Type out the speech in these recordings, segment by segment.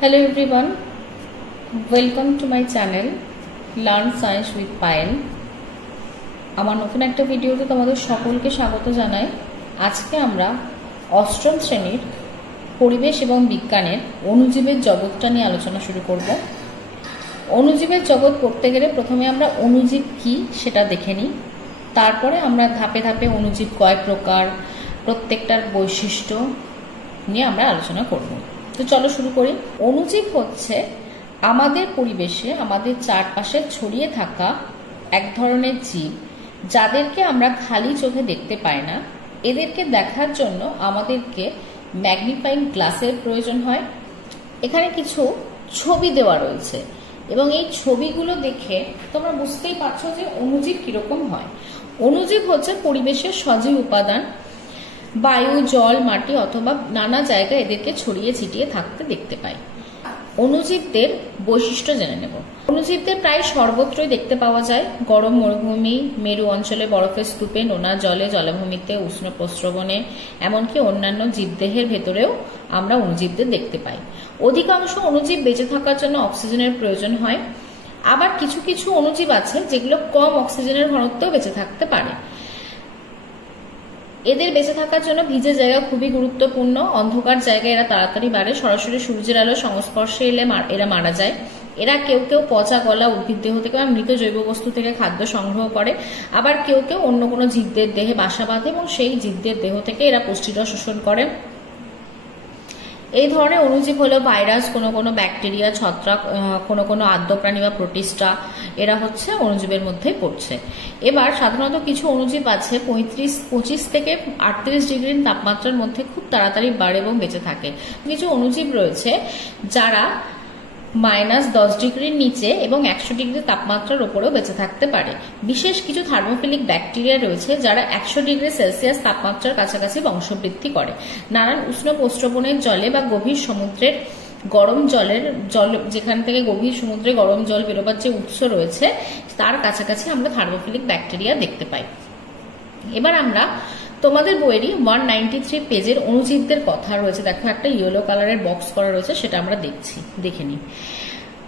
Hello everyone, welcome to my channel Learn Science with Payal. আমার নতুন একটা ভিডিওতে তোমাদের সকলকে স্বাগত জানাই। আজকে আমরা অষ্টম শ্রেণীর পরিবেশ এবং বিজ্ঞানের অণুজীবের জগৎটা নিয়ে আলোচনা শুরু করব। অণুজীবের জগৎ পড়তে গেলে প্রথমে আমরা অণুজীব কি সেটা দেখে নিই, তারপরে আমরা ধাপে ধাপে অণুজীব কয় প্রকার, প্রত্যেকটার বৈশিষ্ট্য নিয়ে আমরা আলোচনা করব। তো চলো শুরু করি। অণুজীব হচ্ছে আমাদের পরিবেশে আমাদের চারপাশে ছড়িয়ে থাকা এক ধরনের জীব, যাদেরকে আমরা খালি চোখে দেখতে পাই না। এদেরকে দেখার জন্য আমাদেরকে ম্যাগনিফাইং গ্লাসের প্রয়োজন হয়। এখানে কিছু ছবি দেওয়া রয়েছে এবং এই ছবিগুলো দেখে তোমরা বুঝতেই পারছো যে অণুজীব কিরকম হয়। অণুজীব হচ্ছে পরিবেশের সজীব উপাদান, বায়ু, জল, মাটি অথবা নানা জায়গায় এদেরকে ছড়িয়ে ছিটিয়ে থাকতে দেখতে পাই। অণুজীবদের বৈশিষ্ট্য জেনে নেব। অণুজীবদের প্রায় সর্বত্রই দেখতে পাওয়া যায়। গরম মরুভূমি, মেরু অঞ্চলে বরফের স্তূপে, নোনা জলে, জলাভূমিতে, উষ্ণ প্রস্রবণে, এমনকি অন্যান্য জীবদেহের ভেতরেও আমরা অণুজীবদের দেখতে পাই। অধিকাংশ অণুজীব বেঁচে থাকার জন্য অক্সিজেনের প্রয়োজন হয়। আবার কিছু কিছু অণুজীব আছে যেগুলো কম অক্সিজেনের ঘনত্বেও বেঁচে থাকতে পারে। এদের বেঁচে থাকার জন্য ভিজে জায়গা খুবই গুরুত্বপূর্ণ। অন্ধকার জায়গায় এরা তাড়াতাড়ি বাড়ে। সরাসরি সূর্যের আলোর সংস্পর্শে এলে এরা মারা যায়। এরা কেউ কেউ পচা গলা উদ্ভিদ দেহ থেকে বা মৃত জৈব বস্তু থেকে খাদ্য সংগ্রহ করে। আবার কেউ কেউ অন্য কোনো জীবদের দেহে বাসা বাঁধে এবং সেই জীবদের দেহ থেকে এরা পুষ্টিরস শোষণ করে। এই ধরনের অণুজীব হলো ভাইরাস, কোনো কোনো ব্যাকটেরিয়া, ছত্রাক, কোনো কোনো আদ্য প্রাণী বা প্রোটিস্টা, এরা হচ্ছে অণুজীবের মধ্যেই পড়ছে। এবার সাধারণত কিছু অণুজীব আছে 25 থেকে 38 ডিগ্রি তাপমাত্রার মধ্যে খুব তাড়াতাড়ি বাড়ে এবং বেঁচে থাকে। কিছু অণুজীব রয়েছে যারা -10 ডিগ্রির নিচে এবং 100 ডিগ্রি তাপমাত্রার উপরেও বেঁচে থাকতে পারে। বিশেষ কিছু থার্মোফিলিক ব্যাকটেরিয়া রয়েছে যারা 100 ডিগ্রি সেলসিয়াস তাপমাত্রার কাছাকাছি বংশবৃদ্ধি করে। নানান উষ্ণ প্রস্রবণের জলে বা গভীর সমুদ্রের গরম জল যেখান থেকে গভীর সমুদ্রে গরম জল বেরোবার যে উৎস রয়েছে তার কাছাকাছি আমরা থার্মোফিলিক ব্যাকটেরিয়া দেখতে পাই। এবার আমরা তোমাদের বইয়েরই 193 পেজের অণুজীবদের কথা রয়েছে। দেখো একটা ইয়েলো কালারের বক্স করা রয়েছে, সেটা আমরা দেখে নিই।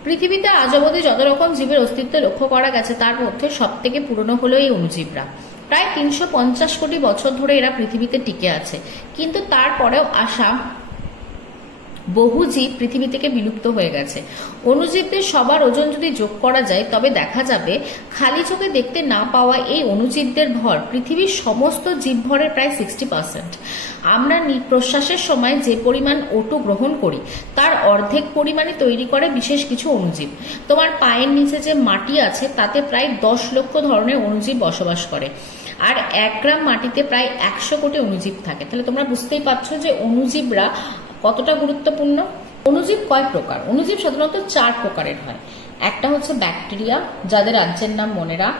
পৃথিবীতে আজ অবধি যত রকম জীবের অস্তিত্ব লক্ষ্য করা গেছে তার মধ্যে সব থেকে পুরনো হলো এই অণুজীবরা। প্রায় 350 কোটি বছর ধরে এরা পৃথিবীতে টিকে আছে, কিন্তু তারপরেও আসা বহু জীব পৃথিবী থেকে বিলুপ্ত হয়ে গেছে। অণুজীবদের সবার ওজন যদি যোগ করা যায় তবে দেখা যাবে খালি চোখে দেখতে না পাওয়া এই অণুজীবদের ভর পৃথিবীর সমস্ত জীবভরের প্রায় 60%। আমরা প্রশ্বাসের সময় যে পরিমাণ O2 গ্রহণ করি তার অর্ধেক পরিমাণে তৈরি করে বিশেষ কিছু অণুজীব। তোমার পায়ের নিচে যে মাটি আছে তাতে প্রায় 10 লক্ষ ধরনের অণুজীব বসবাস করে, আর 1 গ্রাম মাটিতে প্রায় 100 কোটি অণুজীব থাকে। তাহলে তোমরা বুঝতেই পারছো যে অণুজীবরা কতটা গুরুত্বপূর্ণ। অণুজীব কয় প্রকার? অণুজীব সাধারণত 4 প্রকারের হয়। একটা হচ্ছে ব্যাকটেরিয়া, যাদের রাজ্যের নাম মনে রাখ।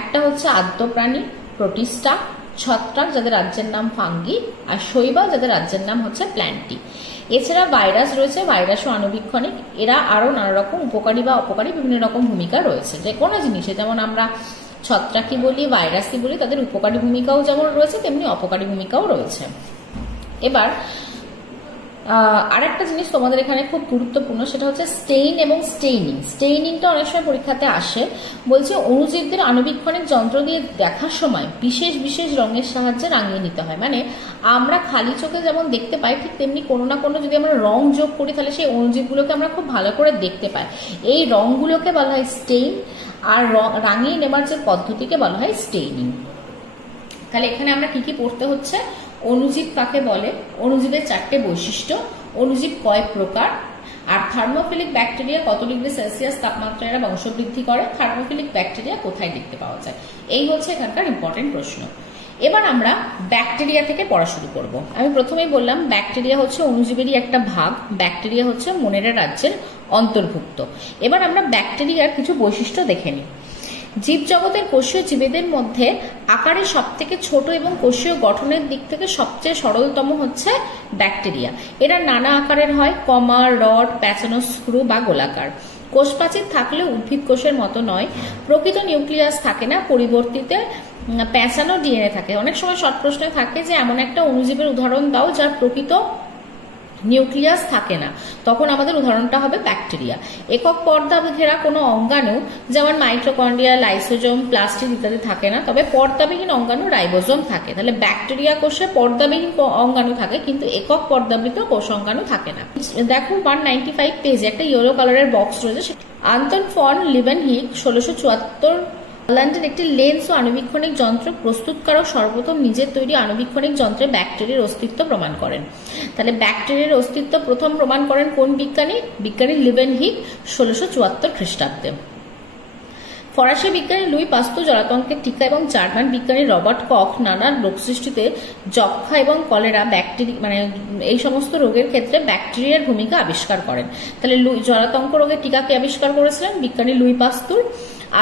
একটা হচ্ছে আদ্য প্রাণী, প্রোটিস্টা, ছত্রাক, যাদের রাজ্যের নাম ফাঙ্গি, আর শৈবাল, যাদের রাজ্যের নাম হচ্ছে প্ল্যান্টি। এছাড়া ভাইরাস রয়েছে, ভাইরাসও আণুবীক্ষণিক। এরা আরো নানা রকম উপকারী বা অপকারী বিভিন্ন রকম ভূমিকা রয়েছে। যে কোনো জিনিসে যেমন আমরা ছত্রাকি বলি, ভাইরাসই বলি, তাদের উপকারী ভূমিকাও যেমন রয়েছে তেমনি অপকারী ভূমিকাও রয়েছে। এবার আরেকটা জিনিস তোমাদের এখানে খুব গুরুত্বপূর্ণ, সেটা হচ্ছে স্টেইন এবং স্টেইনিং। স্টেইনিংটা অনেক সময় পরীক্ষাতে আসে। বলছে অণুজীবদের আণুবীক্ষণিক যন্ত্র দিয়ে দেখার সময় বিশেষ বিশেষ রঙের সাহায্যে রাঙিয়ে নিতে হয়। মানে আমরা খালি চোখে যেমন দেখতে পাই ঠিক তেমনি কোনো না কোনো যদি আমরা রং যোগ করি তাহলে সেই অণুজীবগুলোকে আমরা খুব ভালো করে দেখতে পাই। এই রংগুলোকে বলা হয় স্টেইন, আর রাঙিয়ে নেবার যে পদ্ধতিকে বলা হয় স্টেইনিং। তাহলে এখানে আমরা কি কি পড়তে হচ্ছে? অণুজীব কাকে বলে, অণুজীবের 4টে বৈশিষ্ট্য, অণুজীব কয় প্রকার, আর থার্মোফিলিক ব্যাকটেরিয়া কত ডিগ্রি সেলসিয়াস তাপমাত্রায় এরা বংশবৃদ্ধি করে, থার্মোফিলিক ব্যাকটেরিয়া কোথায় দেখতে পাওয়া যায়। এই হচ্ছে এখানকার ইম্পর্টেন্ট প্রশ্ন। এবার আমরা ব্যাকটেরিয়া থেকে পড়া শুরু করব। আমি প্রথমেই বললাম ব্যাকটেরিয়া হচ্ছে অণুজীবেরই একটা ভাগ। ব্যাকটেরিয়া হচ্ছে মনেরা রাজ্যের অন্তর্ভুক্ত। এবার আমরা ব্যাকটেরিয়ার কিছু বৈশিষ্ট্য দেখে নিই। জীবজগতের কোষীয় জীবেদের মধ্যে আকারে সব থেকে ছোট এবং কোষীয় গঠনের দিক থেকে সবচেয়ে সরলতম হচ্ছে ব্যাকটেরিয়া। এরা নানা আকারের হয়, কমা, রড, প্যাঁচানো স্ক্রু বা গোলাকার। কোষপ্রাচীর থাকলেও উদ্ভিদ কোষের মতো নয়। প্রকৃত নিউক্লিয়াস থাকে না, পরিবর্তিতে প্যাঁচানো ডিএনএ থাকে। অনেক সময় শর্ট প্রশ্নে থাকে যে এমন একটা অণুজীবের উদাহরণ দাও যার প্রকৃত নিউক্লিয়াস থাকে না, তখন আমাদের উদাহরণটা হবে ব্যাকটেরিয়া। একক পর্দা ঘেরা কোনো অঙ্গাণু যেমন মাইটোকন্ড্রিয়া, লাইসোজোম, প্লাস্টিড ইত্যাদি থাকে না, তবে পর্দাবিহীন অঙ্গাণু রাইবোজোম থাকে। তাহলে ব্যাকটেরিয়া কোষে পর্দাবিহীন অঙ্গাণু থাকে, কিন্তু একক পর্দাবৃত কোষ অঙ্গাণু থাকে না। দেখো 195 পেজে একটা ইয়েলো কালারের বক্স রয়েছে। আন্তন ফন লিভেনহিক 1674 হল্যান্ডের একটি লেন্স ও আণুবীক্ষণিক যন্ত্র প্রস্তুতকারক সর্বপ্রথম নিজের তৈরি আণুবীক্ষণিক যন্ত্রে ব্যাকটেরিয়ার অস্তিত্ব প্রমাণ করেন। তাহলে ব্যাকটেরিয়ার অস্তিত্ব প্রথম প্রমাণ করেন কোন বিজ্ঞানী? বিজ্ঞানী লিভেনহিক 1674 খ্রিস্টাব্দে। ফরাসি বিজ্ঞানী লুই পাস্তুর জলাতঙ্কের টিকা এবং জার্মান বিজ্ঞানী রবার্ট কখ নানা রোগ সৃষ্টিতে যক্ষা এবং কলেরা, ব্যাকটেরিয়া মানে এই সমস্ত রোগের ক্ষেত্রে ব্যাকটেরিয়ার ভূমিকা আবিষ্কার করেন। তাহলে জলাতঙ্ক রোগের টিকা কে আবিষ্কার করেছিলেন? বিজ্ঞানী লুই পাস্তুর।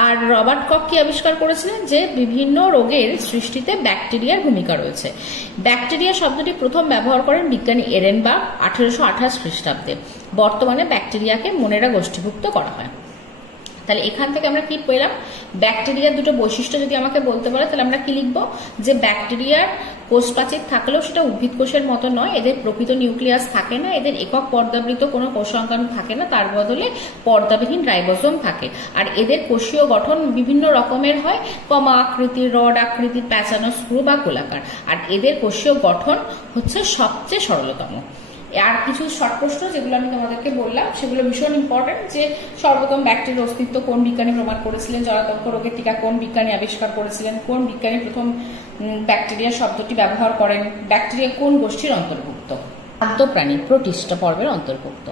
আর রবার্ট কখ কি আবিষ্কার করেছিলেন? যে বিভিন্ন রোগের সৃষ্টিতে ব্যাকটেরিয়ার ভূমিকা রয়েছে। ব্যাকটেরিয়া শব্দটি প্রথম ব্যবহার করেন বিজ্ঞানী এরেনবার্গ 1828 খ্রিস্টাব্দে। বর্তমানে ব্যাকটেরিয়াকে মনেরা গোষ্ঠীভুক্ত করা হয়। তাহলে এখান থেকে আমরা কি পেলাম? ব্যাকটেরিয়ার দুটো বৈশিষ্ট্য যদি আমাকে বলতে পারে তাহলে আমরা কি লিখবো? যে ব্যাকটেরিয়ার কোষ প্রাচীর থাকলেও সেটা উদ্ভিদ কোষের মতো নয়, এদের প্রকৃত নিউক্লিয়াস থাকে না, এদের একক পর্দাবৃত কোনো কোষাঙ্গাণু থাকে না, তার বদলে পর্দাবিহীন রাইবোজোম থাকে। আর এদের কোষীয় গঠন বিভিন্ন রকমের হয়, কমা আকৃতির, রড আকৃতির, প্যাঁচানো, স্ক্রু বা গোলাকার। আর এদের কোষীয় গঠন হচ্ছে সবচেয়ে সরলতম। আর কিছু শর্ট প্রশ্ন যেগুলো আমি তোমাদেরকে বললাম সেগুলো ভীষণ ইম্পর্টেন্ট। যে সর্বপ্রথম ব্যাকটেরিয়ার অস্তিত্ব কোন বিজ্ঞানী প্রমাণ করেছিলেন? জলাতঙ্ক রোগের টিকা কোন বিজ্ঞানী আবিষ্কার করেছিলেন? কোন বিজ্ঞানী প্রথম ব্যাকটেরিয়া শব্দটি ব্যবহার করেন? ব্যাকটেরিয়া কোন গোষ্ঠীর অন্তর্ভুক্ত? খাদ্য প্রাণী, প্রোটিস্টা পর্বের অন্তর্ভুক্ত।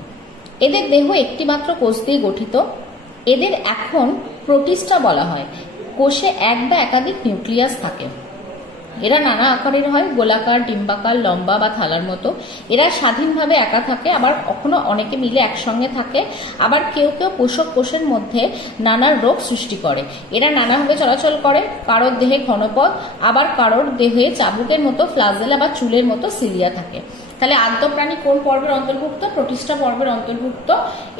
এদের দেহ একটি মাত্র কোষ দিয়ে গঠিত। এদের এখন প্রোটিস্টা বলা হয়। কোষে এক বা একাধিক নিউক্লিয়াস থাকে। এরা নানা আকারের হয়, গোলাকার, ডিম্বাকার, লম্বা বা থালার মতো। এরা স্বাধীনভাবে একা থাকে, আবার কখনো অনেকে মিলে একসঙ্গে থাকে। আবার কেউ কেউ পোষক কোষের মধ্যে নানা রোগ সৃষ্টি করে। এরা নানাভাবে চলাচল করে, কারোর দেহে ঘনপথ, আবার কারোর দেহে চাবুকের মতো ফ্লাজেলা বা চুলের মতো সিলিয়া থাকে। তাহলে আদ্য প্রাণী কোন পর্বের অন্তর্ভুক্ত? প্রোটিস্টা পর্বের অন্তর্ভুক্ত।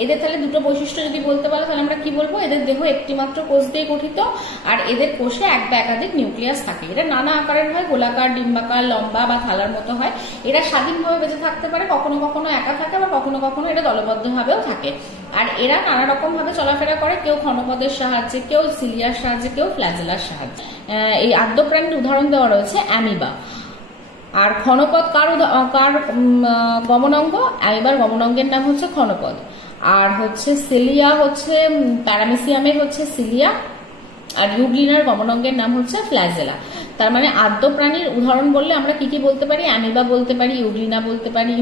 এদের তাহলে দুটো বৈশিষ্ট্য যদি বলতে পারে তাহলে আমরা কি বলবো? এদের দেহ একটি মাত্র কোষ দিয়ে গঠিত, আর এদের কোষে এক বা একাধিক নিউক্লিয়াস থাকে। এরা নানা আকারের হয়, গোলাকার, ডিম্বাকার, লম্বা বা থালার মতো হয়। এরা স্বাধীনভাবে বেঁচে থাকতে পারে, কখনো কখনো একা থাকে, আবার কখনো কখনো এরা দলবদ্ধভাবেও থাকে। আর এরা নানা রকম ভাবে চলাফেরা করে, কেউ ঘনপথের সাহায্যে, কেউ সিলিয়ার সাহায্যে, কেউ ফ্ল্যাজেলার সাহায্যে। এই আদ্য প্রাণীর উদাহরণ দেওয়া রয়েছে অ্যামিবা। আর ক্ষণপদ কার গমনাঙ্গ? অ্যামিবার গমনাঙ্গের নাম হচ্ছে ক্ষণপদ। আর হচ্ছে সিলিয়া হচ্ছে প্যারামেসিয়ামের হচ্ছে সিলিয়া, আর ইউগ্লিনার গমনাঙ্গের নাম হচ্ছে ফ্ল্যাজেলা। তার মানে আদ্য প্রাণীর উদাহরণ বললে আমরা কি কি বলতে পারি? অ্যামিবা বলতে পারি, ইউগ্লিনা বলতে পারি।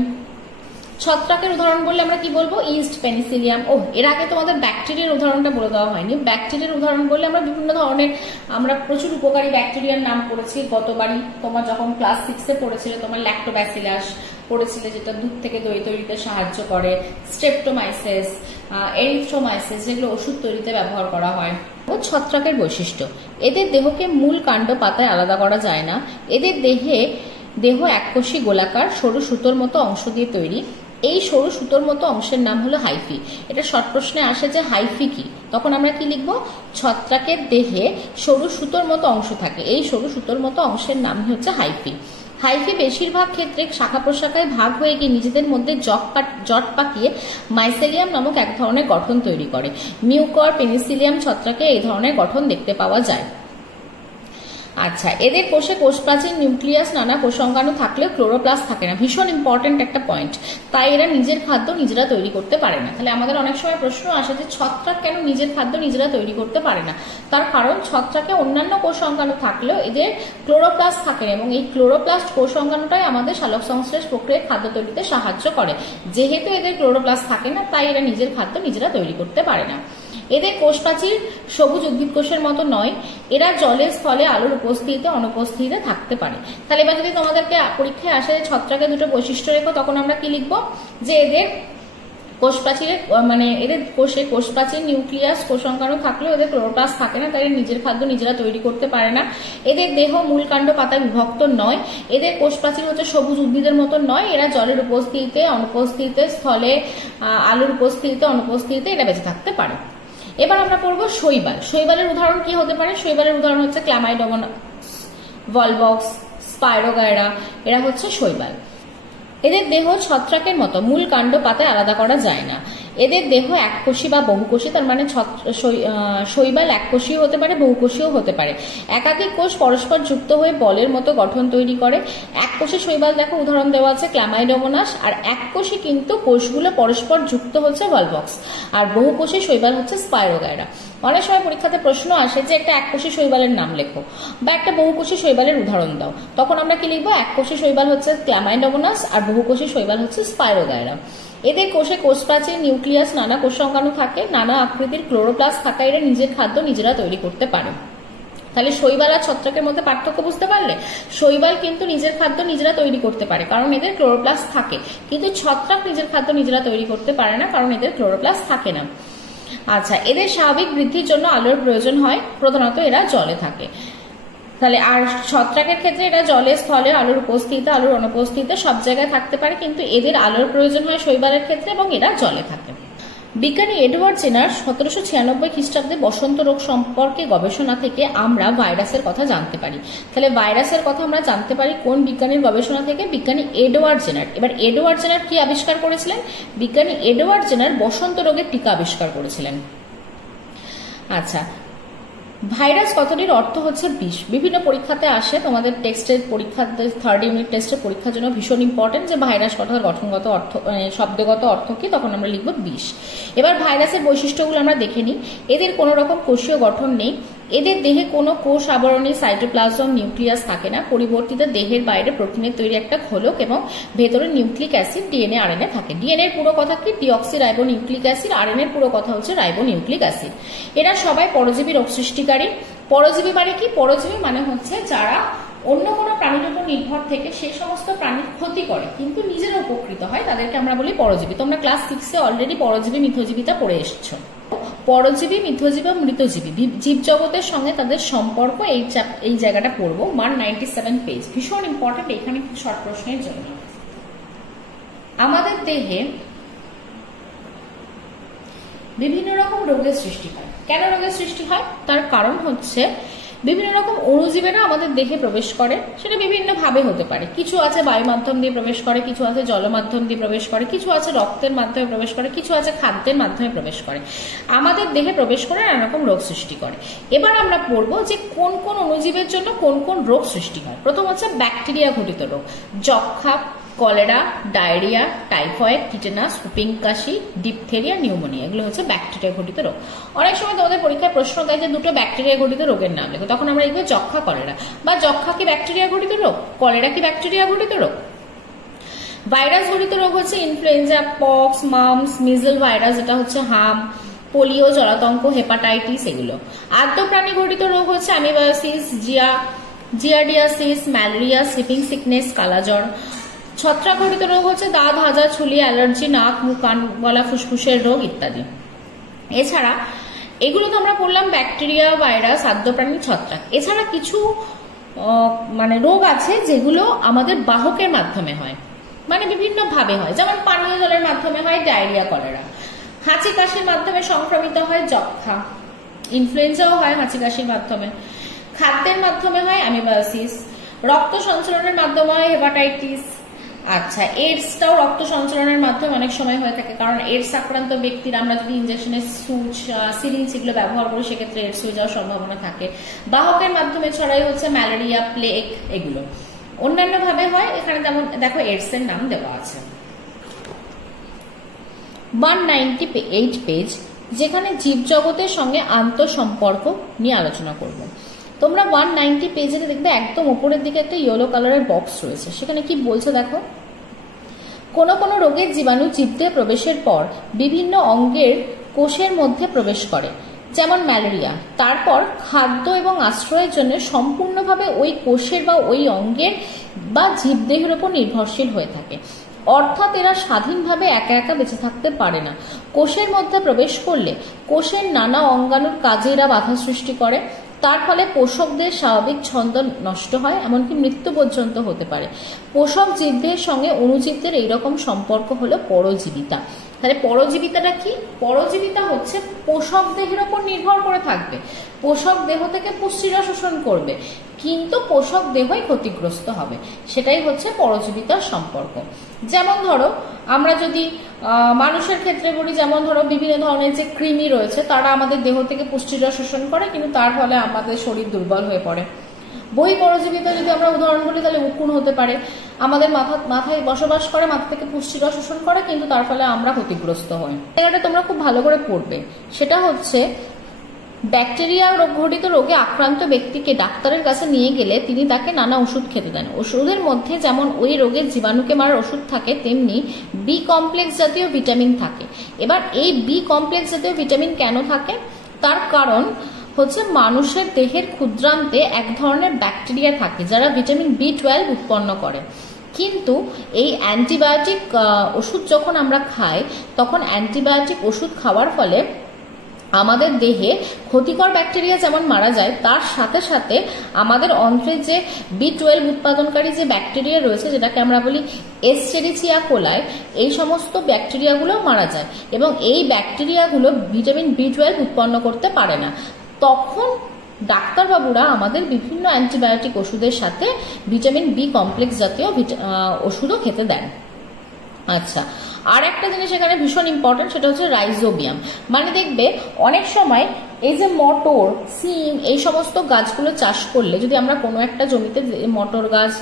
ছত্রাকের উদাহরণ বললে আমরা কি বলবো? East, Penicillium. এর আগে তোমাদের ব্যাকটেরিয়ার উদাহরণটা বলে দেওয়া হয়নি। ব্যাকটেরিয়ার উদাহরণ বললে আমরা বিভিন্ন ধরনের, আমরা প্রচুর উপকারী ব্যাকটেরিয়ার নাম পড়েছি গতবারই। তোমার যখন ক্লাস 6-এ পড়েছিলে তোমার ল্যাক্টোব্যাসিলাস পড়েছিলে, যেটা দুধ থেকে দই তৈরিতে সাহায্য করে, স্ট্রেপ্টোমাইসিস, এরিথ্রোমাইসিস, যেগুলো ওষুধ তৈরিতে ব্যবহার করা হয়। ছত্রাকের বৈশিষ্ট্য: এদের দেহকে মূল কাণ্ড পাতায় আলাদা করা যায় না। এদের দেহ এককোষী গোলাকার সরু সুতোর মতো অংশ দিয়ে তৈরি। এই সরু সুতোর মতো অংশের নাম হলো হাইফি। এটা শর্ট প্রশ্নে আসে যে হাইফি কি, তখন আমরা কি লিখবো? ছত্রাকের দেহে সরু সুতোর মতো অংশ থাকে, এই সরু সুতোর মতো অংশের নাম হচ্ছে হাইফি। হাইফি বেশিরভাগ ক্ষেত্রে শাখা প্রশাখায় ভাগ হয়ে গিয়ে নিজেদের মধ্যে জট পাকিয়ে মাইসেলিয়াম নামক এক ধরনের গঠন তৈরি করে। মিউকর, পেনিসিলিয়াম ছত্রাকে এই ধরনের গঠন দেখতে পাওয়া যায়। আচ্ছা, এদের কোষে কোষ প্রাচীর, নিউক্লিয়াস, নানা কোষাঙ্গাণু থাকলেও ক্লোরোপ্লাস্ট থাকে না। ভীষণ ইম্পর্টেন্ট একটা পয়েন্ট। তাই এরা নিজের খাদ্য নিজেরা তৈরি করতে পারে না। তাহলে আমাদের অনেক সময় প্রশ্ন আসে যে ছত্রাক কেন নিজের খাদ্য নিজেরা তৈরি করতে পারে না? তার কারণ ছত্রাকে অন্যান্য কোষাঙ্গাণু থাকলেও এদের ক্লোরোপ্লাস্ট থাকে না, এবং এই ক্লোরোপ্লাস্ট কোষাঙ্গাণুটাই আমাদের সালোক সংশ্লেষ প্রক্রিয়ায় খাদ্য তৈরিতে সাহায্য করে। যেহেতু এদের ক্লোরোপ্লাস্ট থাকে না, তাই এরা নিজের খাদ্য নিজেরা তৈরি করতে পারে না। এদের কোষ প্রাচীর সবুজ উদ্ভিদ কোষের মতো নয়। এরা জলের স্থলে আলোর উপস্থিতিতে অনুপস্থিতিতে থাকতে পারে। তাহলে এবার যদি তোমাদেরকে পরীক্ষায় আসে ছত্রাকের দুটো বৈশিষ্ট্য রেখো, তখন আমরা কি লিখবো? যে এদের কোষ প্রাচীরের মানে এদের কোষে কোষ প্রাচীর, নিউক্লিয়াস, কোষাঙ্গাণু থাকলেও এদের ক্লোরোপ্লাস্ট থাকে না, তাই নিজের খাদ্য নিজেরা তৈরি করতে পারে না। এদের দেহ মূল কাণ্ড পাতায় বিভক্ত নয়। এদের কোষ প্রাচীর হচ্ছে সবুজ উদ্ভিদের মতো নয়। এরা জলের উপস্থিতিতে, অনুপস্থিতিতে, স্থলে আলোর উপস্থিতিতে, অনুপস্থিতিতে এরা বেঁচে থাকতে পারে। এবার আমরা পড়বো শৈবাল। শৈবালের উদাহরণ কি হতে পারে? শৈবালের উদাহরণ হচ্ছে ক্লামাইডোমোনাস, ভলবক্স, স্পাইরোগাইরা। এরা হচ্ছে শৈবাল। এদের দেহ ছত্রাকের মতো মূল কাণ্ড পাতায় আলাদা করা যায় না। এদের দেহ এককোষী বা বহুকোষী, তার মানে শৈবাল এককোষীও হতে পারে, বহুকোষীও হতে পারে। একাধিক কোষ পরস্পর যুক্ত হয়ে বলের মতো গঠন তৈরি করে। এককোষী শৈবাল দেখো উদাহরণ দেওয়া আছে ক্ল্যামাইডোমোনাস, আর এককোষী কিন্তু কোষগুলো পরস্পর যুক্ত হচ্ছে ভলভক্স, আর বহুকোষী শৈবাল হচ্ছে স্পাইরোগাইরা। অনেক সময় পরীক্ষাতে প্রশ্ন আসে যে একটা এককোষী শৈবালের নাম লেখো বা একটা বহুকোষী শৈবালের উদাহরণ দাও, তখন আমরা কি লিখবো? এককোষী শৈবাল হচ্ছে ক্ল্যামাইডোমোনাস আর বহুকোষী শৈবাল হচ্ছে স্পাইরোগাইরা। এদের কোষে কোষপ্রাচীর, নিউক্লিয়াস, নানা কোষাঙ্গাণু থাকে, নানা আকৃতির ক্লোরোপ্লাস্ট থাকা, এরা নিজের খাদ্য নিজেরা তৈরি করতে পারে। তাহলে শৈবাল আর ছত্রাকের মধ্যে পার্থক্য বুঝতে পারলে? শৈবাল কিন্তু নিজের খাদ্য নিজেরা তৈরি করতে পারে কারণ এদের ক্লোরোপ্লাস্ট থাকে, কিন্তু ছত্রাক নিজের খাদ্য নিজেরা তৈরি করতে পারে না কারণ এদের ক্লোরোপ্লাস্ট থাকে না। আচ্ছা, এদের স্বাভাবিক বৃদ্ধির জন্য আলোর প্রয়োজন হয়, প্রধানত এরা জলে থাকে। তাহলে আর ছত্রাকের ক্ষেত্রে এটা জলে, স্থলে, আলোর উপস্থিতিতে, আলোর অনুপস্থিতিতে সব জায়গায় থাকতে পারে, কিন্তু এদের আলোর প্রয়োজন হয় শৈবালের ক্ষেত্রে এবং এরা জলে থাকে। বিজ্ঞানী এডওয়ার্ড জেনার 1796 খ্রিস্টাব্দে বসন্ত রোগ সম্পর্কে গবেষণা থেকে আমরা ভাইরাসের কথা জানতে পারি। তাহলে ভাইরাসের কথা আমরা জানতে পারি কোন বিজ্ঞানীর গবেষণা থেকে? বিজ্ঞানী এডওয়ার্ড জেনার। এবার এডওয়ার্ড জেনার কি আবিষ্কার করেছিলেন? বিজ্ঞানী এডওয়ার্ড জেনার বসন্ত রোগের টিকা আবিষ্কার করেছিলেন। আচ্ছা, ভাইরাস কথাটির অর্থ হচ্ছে বিষ। বিভিন্ন পরীক্ষাতে আসে, তোমাদের টেক্সটের পরীক্ষাতে 3rd ইউনিট টেস্টের পরীক্ষার জন্য ভীষণ ইম্পর্টেন্ট যে ভাইরাস কথার গঠনগত অর্থ, শব্দগত অর্থ কি, তখন আমরা লিখবো বিষ। এবার ভাইরাসের বৈশিষ্ট্যগুলো আমরা দেখে নিই। এদের কোনো রকম কোষীয় গঠন নেই, এদের দেহে কোনো কোষ আবরণী, সাইটোপ্লাজম, নিউক্লিয়াস থাকে না, পরিবর্তিত দেহের বাইরে প্রোটিনের তৈরি একটা খোলক এবং ভেতরে নিউক্লিক অ্যাসিড, ডিএনএ, আরএনএ থাকে। ডিএনএ এর পুরো কথা কি? Deoxy ribo nucleic acid. RNA এর পুরো কথা হচ্ছে রাইবো নিউক্লিক অ্যাসিড। এরা সবাই পরজীবী রোগ সৃষ্টিকারী। পরজীবী মানে কি? পরজীবী মানে হচ্ছে যারা অন্য কোনো প্রাণীর উপর নির্ভর থেকে সেই সমস্ত প্রাণীর ক্ষতি করে কিন্তু নিজেরা উপকৃত হয়, তাদেরকে আমরা বলি পরজীবী। তোমরা ক্লাস 6-এ অলরেডি পরজীবী মিথজীবীটা পড়ে এসেছো। পরজীবী, মিথজীবী, মৃতজীবী জীবজগতের সঙ্গে তাদের সম্পর্ক, এই জায়গাটা পড়বো। 197 পেজ, ভীষণ ইম্পর্টেন্ট এখানে শর্ট প্রশ্নের জন্য। আমাদের দেহে বিভিন্ন রকম রোগের সৃষ্টি হয়। কেন রোগের সৃষ্টি হয়? তার কারণ হচ্ছে বিভিন্ন রকম অণুজীবেরা আমাদের দেহে প্রবেশ করে, সেটা বিভিন্ন ভাবে হতে পারে। কিছু আছে বায়ু মাধ্যম দিয়ে প্রবেশ করে, কিছু আছে জল মাধ্যম দিয়ে প্রবেশ করে, কিছু আছে রক্তের মাধ্যমে প্রবেশ করে, কিছু আছে খাদ্যের মাধ্যমে প্রবেশ করে। আমাদের দেহে প্রবেশ করে নানা রকম রোগ সৃষ্টি করে। এবার আমরা পড়বো যে কোন কোন অণুজীবের জন্য কোন কোন রোগ সৃষ্টি হয়। প্রথম হচ্ছে ব্যাকটেরিয়া ঘটিত রোগ, যক্ষা, cholera, diarrhoea, typhoid, tetanus, whooping কাশি, ডিপথেরিয়া, নিউমোনিয়া, এগুলো হচ্ছে ব্যাকটেরিয়া ঘটিত রোগ। অনেক সময় তোমাদের পরীক্ষায় প্রশ্ন দেয় যে দুটো ব্যাকটেরিয়া ঘটিত রোগের নাম লেখো, তখন আমরা লিখবো যক্ষা, কলেরা। বা যক্ষা কি ব্যাকটেরিয়া ঘটিত রোগ? কলেরা কি ব্যাকটেরিয়া ঘটিত রোগ? ভাইরাস ঘটিত রোগ হচ্ছে ইনফ্লুয়েঞ্জা, পক্স, মামস, মিজল ভাইরাস, এটা হচ্ছে হাম, পোলিও, জলাতঙ্ক, হেপাটাইটিস, এগুলো। আদ্য প্রাণী ঘটিত রোগ হচ্ছে amoebiasis, giardiasis, malaria, sleeping sickness, কালাজ্বর। ছত্রাক ঘটিত রোগ হচ্ছে দাঁত, হাজা, ছুলি, অ্যালার্জি, নাক, মুখ, কান, গলা, ফুসফুসের রোগ ইত্যাদি। এছাড়া এগুলো তো আমরা পড়লাম ব্যাকটেরিয়া, ভাইরাস, আদ্য প্রাণী, ছত্রাক। এছাড়া কিছু রোগ আছে যেগুলো আমাদের বাহকের মাধ্যমে হয়, বিভিন্ন ভাবে হয়। যেমন পানীয় জলের মাধ্যমে হয় ডায়রিয়া, কলেরা। হাঁচি কাশির মাধ্যমে সংক্রমিত হয় যক্ষা। ইনফ্লুয়েঞ্জাও হয় হাঁচি কাশির মাধ্যমে। খাদ্যের মাধ্যমে হয় অ্যামিবায়োসিস। রক্ত সঞ্চালনের মাধ্যমে হয় হেপাটাইটিস। আচ্ছা, এইডসটাও রক্ত সঞ্চালনের মাধ্যমে অনেক সময় হয়ে থাকে, কারণ এইডস আক্রান্ত ব্যক্তিরা আমরা যদি ইনজেকশনের সুচ, সিরিঞ্জ এগুলো ব্যবহার করি সেক্ষেত্রে এইডস হয়ে যাওয়ার সম্ভাবনা থাকে। বাহকের মাধ্যমে ছড়াই হচ্ছে ম্যালেরিয়া, প্লেগ, এগুলো। অন্যান্য ভাবে হয়, এখানে যেমন দেখো এইডস এর নাম দেওয়া আছে। 198 পেজ, যেখানে জীবজগতের সঙ্গে আন্তঃসম্পর্ক নিয়ে আলোচনা করব। তোমরা 190 পেজে দেখবে একদম উপরের দিকে একটা ইয়েলো কালারের বক্স রয়েছে, সেখানে কি বলছে দেখো। কোন কোন রোগের জীবাণু জীবদেহে প্রবেশের পর বিভিন্ন অঙ্গের কোষের মধ্যে প্রবেশ করে, যেমন ম্যালেরিয়া। তারপর খাদ্য এবং আশ্রয়ের জন্য সম্পূর্ণভাবে ওই কোষের বা ওই অঙ্গের বা জীবদেহের উপর নির্ভরশীল হয়ে থাকে। অর্থাৎ এরা স্বাধীনভাবে একা একা বেঁচে থাকতে পারে না। কোষের মধ্যে প্রবেশ করলে কোষের নানা অঙ্গাণুর কাজে এরা বাধা সৃষ্টি করে। তার ফলে পোষকদের স্বাভাবিক ছন্দ নষ্ট হয়, এমনকি মৃত্যু পর্যন্ত হতে পারে। পোষক জীবদের সঙ্গে অণুজীবদের এইরকম সম্পর্ক হলো পরজীবিতা। তাহলে পরজীবিতাটা কি? পরজীবিতা হচ্ছে পোষক দেহের উপর নির্ভর করে থাকবে, পোষক দেহ থেকে পুষ্টিরা শোষণ করবে, কিন্তু পোষক দেহই ক্ষতিগ্রস্ত হবে, সেটাই হচ্ছে পরজীবিতার সম্পর্ক। যেমন ধরো আমরা যদি মানুষের ক্ষেত্রে বলি, যেমন ধরো বিভিন্ন ধরনের যে কৃমি রয়েছে তারা আমাদের দেহ থেকে পুষ্টিরা শোষণ করে, কিন্তু তার ফলে আমাদের শরীর দুর্বল হয়ে পড়ে। বহিঃপরজীবিতা যদি আমরা উদাহরণ বলি তাহলে উকুন হতে পারে, আমাদের মাথায় বসবাস করে, মাথা থেকে পুষ্টিরা শোষণ করে, কিন্তু তার ফলে আমরা ক্ষতিগ্রস্ত হই। এটা তোমরা খুব ভালো করে পড়বে। সেটা হচ্ছে ব্যাকটেরিয়া ঘটিত রোগে আক্রান্ত ব্যক্তিকে ডাক্তারের কাছে নিয়ে গেলে তিনি তাকে নানা ওষুধ খেতে দেন। ওষুধের মধ্যে যেমন ওই রোগের জীবাণুকে মারার ওষুধ থাকে, তেমনি বি কমপ্লেক্স জাতীয় ভিটামিন থাকে। এবার এই বি কমপ্লেক্স জাতীয় ভিটামিন কেন থাকে? তার কারণ হচ্ছে মানুষের দেহের ক্ষুদ্রান্তে এক ধরনের ব্যাকটেরিয়া থাকে যারা ভিটামিন B12 উৎপন্ন করে। কিন্তু এই অ্যান্টিবায়োটিক ওষুধ যখন আমরা খাই, তখন অ্যান্টিবায়োটিক ওষুধ খাওয়ার ফলে আমাদের দেহে ক্ষতিকর ব্যাকটেরিয়া যেমন মারা যায়, তার সাথে সাথে আমাদের অন্ত্রে যে B12 উৎপাদনকারী যে ব্যাকটেরিয়া রয়েছে, যেটাকে আমরা বলি এসচেরিচিয়া কোলাই, এই সমস্ত ব্যাকটেরিয়াগুলো মারা যায় এবং এই ব্যাকটেরিয়াগুলো ভিটামিন B12 উৎপন্ন করতে পারে না। তখন ডাক্তারবাবুরা আমাদের বিভিন্ন অ্যান্টিবায়োটিক ওষুধের সাথে ভিটামিন বি কমপ্লেক্স জাতীয় ওষুধও খেতে দেন। আচ্ছা, আর একটা জিনিস এখানে ভীষণ ইম্পর্টেন্ট, সেটা হচ্ছে রাইজোবিয়াম। মানে দেখবে অনেক সময় এই যে মটর, সিম, এই সমস্ত গাছগুলো চাষ করলে, যদি আমরা কোনো একটা জমিতে মটর গাছ,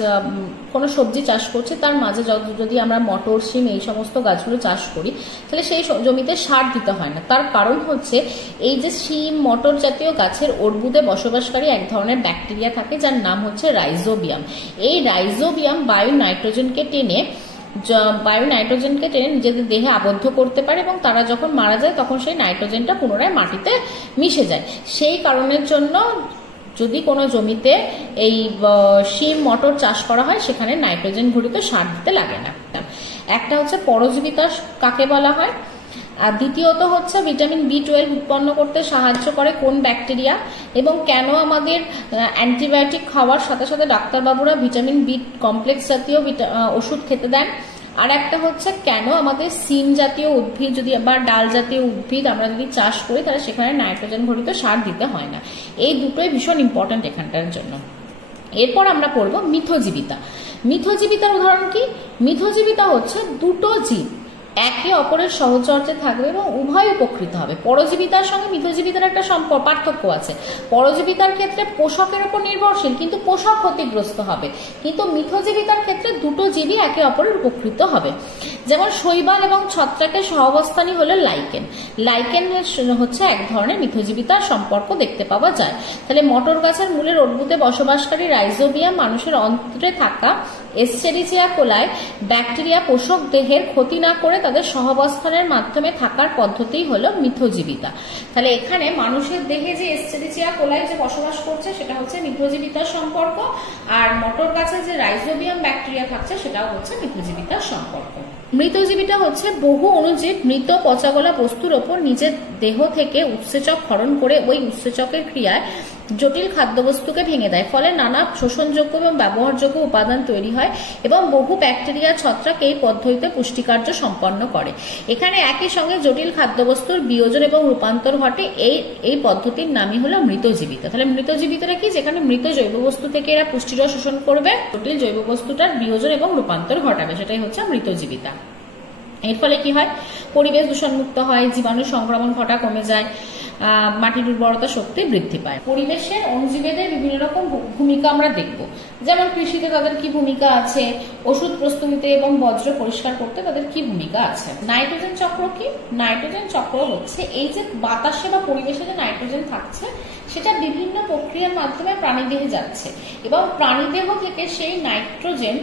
কোনো সবজি চাষ করছি, তার মাঝে যদি আমরা মটর, সিম এই সমস্ত গাছগুলো চাষ করি, তাহলে সেই জমিতে সার দিতে হয় না। তার কারণ হচ্ছে এই যে সিম, মটর জাতীয় গাছের অর্বুদে বসবাসকারী এক ধরনের ব্যাকটেরিয়া থাকে যার নাম হচ্ছে রাইজোবিয়াম। এই রাইজোবিয়াম বায়ু নাইট্রোজেনকে টেনে নিজেদের দেহে আবদ্ধ করতে পারে এবং তারা যখন মারা যায় তখন সেই নাইট্রোজেনটা পুনরায় মাটিতে মিশে যায়। সেই কারণের জন্য যদি কোনো জমিতে এই শিম, মটর চাষ করা হয়, সেখানে নাইট্রোজেন ঘটিত সার দিতে লাগে না। একটা হচ্ছে পরজীবিতা কাকে বলা হয়, আর দ্বিতীয়ত হচ্ছে ভিটামিন B12 উৎপন্ন করতে সাহায্য করে কোন ব্যাকটেরিয়া, এবং কেন আমাদের অ্যান্টিবায়োটিক খাওয়ার সাথে সাথে ডাক্তারবাবুরা ভিটামিন বি কমপ্লেক্স জাতীয় ওষুধ খেতে দেন। আর একটা হচ্ছে কেন আমাদের সিম জাতীয় উদ্ভিদ যদি বা ডাল জাতীয় উদ্ভিদ আমরা যদি চাষ করি, তাহলে সেখানে নাইট্রোজেন ঘটিত সার দিতে হয় না। এই দুটোই ভীষণ ইম্পর্টেন্ট এখানটার জন্য। এরপর আমরা পড়বো মিথজীবিতা। মিথজীবিতার উদাহরণ কি? মিথজীবিতা হচ্ছে দুটো জীব একে অপরের সহচর্যে থাকবে এবং উভয় উপকৃত হবে। পরজীবিতার সঙ্গে মিথজীবিতার একটা পার্থক্য আছে। পরজীবিতার ক্ষেত্রে পোষকের উপর নির্ভরশীল, কিন্তু পোষক ক্ষতিগ্রস্ত হবে, কিন্তু মিথজীবিতার ক্ষেত্রে দুটো জীবই একে অপরের উপকৃত হবে। যেমন শৈবাল এবং ছত্রাকের সহাবস্থানই হলো লাইকেন। লাইকেন হচ্ছে এক ধরনের মিথজীবিতার সম্পর্ক দেখতে পাওয়া যায়। তাহলে মটর গাছের মূলের অর্বুদে বসবাসকারী রাইজোবিয়াম মানুষের অন্ত্রে থাকা এসচেরিচিয়া কোলাই ব্যাকটেরিয়া পোষক দেহের ক্ষতি না করে তাদের সহাবস্থানের মাধ্যমে থাকার পদ্ধতি হলো মিথজীবিতা। তাহলে এখানে মানুষের দেহে যে এসচেরিচিয়া কোলাই যে বসবাস করছে, সেটা হচ্ছে মিথজীবিতার সম্পর্ক, আর মটর গাছে যে রাইজোবিয়াম ব্যাকটেরিয়া থাকছে সেটাও হচ্ছে মিথজীবিতার সম্পর্ক। মৃতজীবিতা হচ্ছে বহু অণুজীব মৃত পচাগলা বস্তুর ওপর নিজের দেহ থেকে উৎসেচক ক্ষরণ করে ওই উৎসেচকের ক্রিয়ায় জটিল খাদ্যবস্তুকে ভেঙে দেয়, ফলে নানা শোষণযোগ্য এবং ব্যবহারযোগ্য উপাদান তৈরি হয় এবং বহু ব্যাকটেরিয়া, ছত্রাক এই পদ্ধতিতে পুষ্টিকার্য সম্পন্ন করে। এখানে একই সঙ্গে জটিল খাদ্যবস্তুর বিয়োজন এবং রূপান্তর ঘটে। এই পদ্ধতির নামই হলো মৃতজীবিতা। তাহলে মৃতজীবিতাটা কি? যেখানে মৃত জৈব বস্তু থেকে এরা পুষ্টিরস শোষণ করবে, জটিল জৈব বস্তুটার বিয়োজন এবং রূপান্তর ঘটাবে, সেটাই হচ্ছে মৃতজীবিতা। এর ফলে কি হয়? পরিবেশ দূষণমুক্ত হয়, জীবাণু সংক্রমণ ঘটা কমে যায়, মাটির উর্বরতা শক্তি বৃদ্ধি পায়। পরিবেশের অণুজীবেদের বিভিন্ন রকম ভূমিকা আমরা দেখব। যেমন কৃষিতে তাদের কি ভূমিকা আছে, ওষুধ প্রস্তুতিতে এবং বজ্র পরিষ্কার করতে তাদের কি ভূমিকা আছে। নাইট্রোজেন চক্র কি? নাইট্রোজেন চক্র হচ্ছে এই যে বাতাসে বা পরিবেশে যে নাইট্রোজেন থাকছে, সেটা বিভিন্ন প্রক্রিয়ার মাধ্যমে প্রাণীদেহে যাচ্ছে এবং প্রাণীদেহ থেকে সেই নাইট্রোজেন